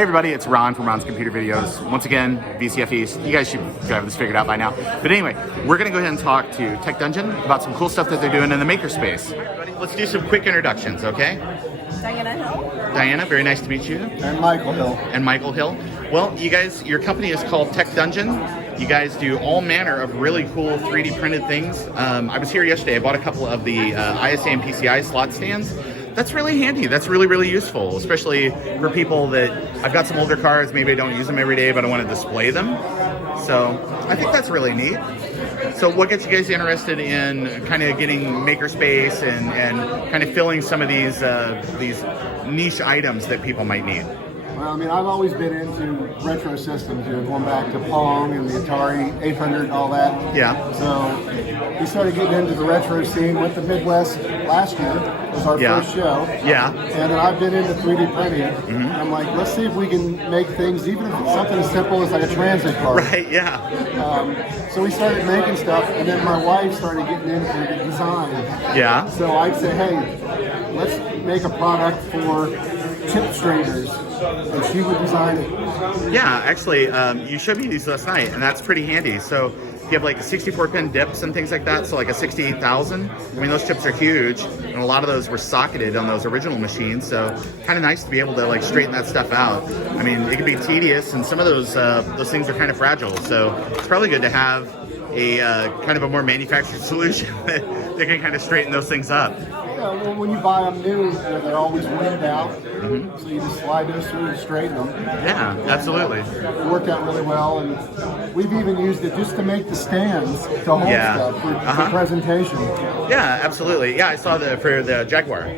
Hey everybody, it's Ron from Ron's Computer Videos. Once again, VCFEast. You guys should have this figured out by now. But anyway, we're gonna go ahead and talk to Tech Dungeon about some cool stuff that they're doing in the makerspace. Let's do some quick introductions, okay? Diana Hill. Diana, very nice to meet you. And Michael Hill. And Michael Hill. Well, you guys, your company is called TechDungeon. You guys do all manner of really cool 3D printed things. I was here yesterday. I bought a couple of the ISA and PCI slot stands. That's really handy. That's really, really useful, especially for people that, I've got some older cards, maybe I don't use them every day, but I want to display them. So I think that's really neat. So what gets you guys interested in kind of getting makerspace and kind of filling some of these niche items that people might need? Well, I mean, I've always been into retro systems, going back to Pong and the Atari 800 and all that. Yeah. So we started getting into the retro scene. Went to Midwest last year. It was our first show. Yeah. And I've been into 3D printing. Mm-hmm. And I'm like, let's see if we can make things, even if it's something as simple as like a transit card. Right, yeah. So we started making stuff, and then my wife started getting into the design. Yeah. So I'd say, hey, let's make a product for tip strainers. And she would design it. Yeah, actually, you showed me these last night, and that's pretty handy. So you have like 64-pin dips and things like that, so like a 68,000. I mean, those chips are huge, and a lot of those were socketed on those original machines, so kind of nice to be able to like straighten that stuff out. I mean, it can be tedious, and some of those things are kind of fragile, so it's probably good to have a kind of a more manufactured solution that can kind of straighten those things up. Yeah, well, when you buy them new, they're always winded out, so you just slide those through and straighten them. Yeah, absolutely. It worked out really well, and we've even used it just to make the stands to hold stuff for presentation. Yeah, absolutely. Yeah, I saw for the Jaguar,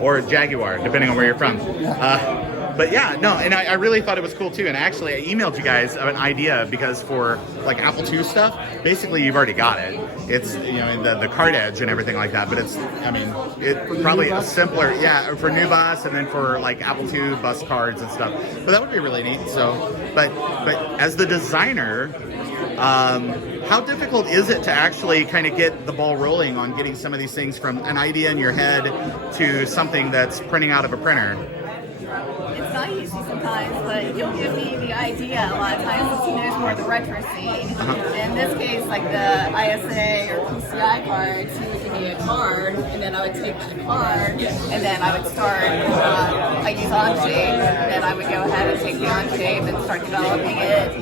or Jaguar, depending on where you're from. Yeah. But yeah, no, and I really thought it was cool too. And actually, I emailed you guys an idea because for like Apple II stuff, basically you've already got it. It's the card edge and everything like that. But it's, I mean, it probably a simpler, for new bus and then for like Apple II bus cards and stuff. But that would be really neat. So, but as the designer, how difficult is it to actually kind of get the ball rolling on getting some of these things from an idea in your head to something that's printing out of a printer? It's not easy sometimes, but he'll give me the idea a lot of times since he knows more of the retro scene. In this case, like the ISA or PCI cards, he would give me a card, and then I would take that card, and then I would start, I use Onshape, and then I would go ahead and take the Onshape and start developing it.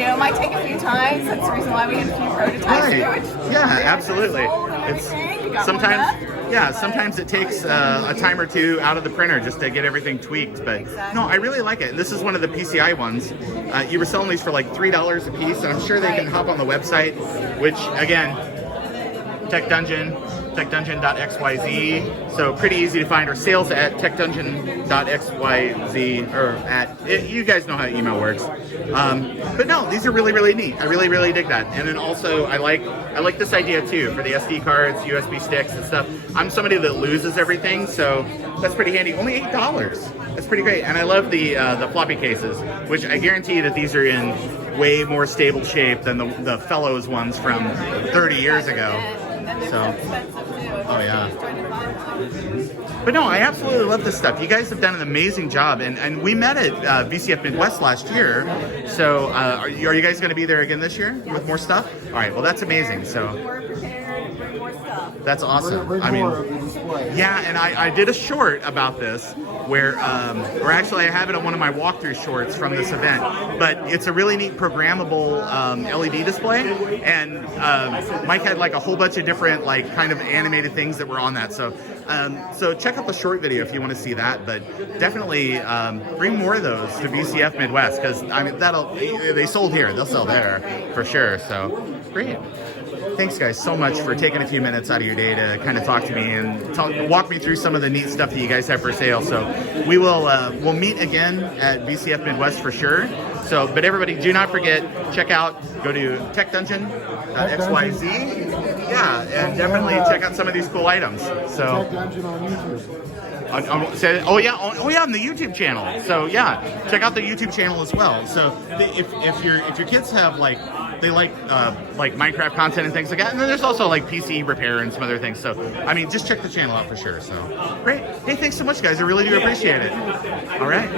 It might take a few times. That's the reason why we have a few prototypes here. Yeah, absolutely. It's sometimes it takes a time or two out of the printer just to get everything tweaked, but no, I really like it. This is one of the PCI ones. You were selling these for like $3 a piece, and I'm sure they can hop on the website, which again, TechDungeon.xyz, so pretty easy to find, or sales at TechDungeon.xyz, or you guys know how email works. But no, these are really, really neat. I really, really dig that. And then also, I like this idea too for the SD cards, USB sticks and stuff. I'm somebody that loses everything, so that's pretty handy. Only $8. That's pretty great. And I love the floppy cases, which I guarantee that these are in way more stable shape than the Fellows ones from 30 years ago. So, oh yeah. But no, I absolutely love this stuff. You guys have done an amazing job, and we met at VCF Midwest last year. So, are you guys going to be there again this year with more stuff? All right, well that's amazing. So, that's awesome. I mean, yeah, and I did a short about this where, or actually I have it on one of my walkthrough shorts from this event, but it's a really neat programmable LED display, and Mike had like a whole bunch of different like kind of animated things that were on that. So check out the short video if you want to see that, but definitely bring more of those to VCF Midwest, because I mean they sold here, they'll sell there for sure. So great. Thanks guys so much for taking a few minutes out of your day to kind of talk to me and walk me through some of the neat stuff that you guys have for sale. So we will we'll meet again at VCF Midwest for sure. So, but everybody, do not forget, go to TechDungeon.xyz. Yeah, and definitely check out some of these cool items. So. Tech Dungeon on YouTube. Oh yeah, on the YouTube channel. So yeah, check out the YouTube channel as well. So if your kids have like Minecraft content and things like that, and then there's also like PC repair and some other things. So I mean, just check the channel out for sure. So great. Hey, thanks so much, guys. I really do appreciate it. All right.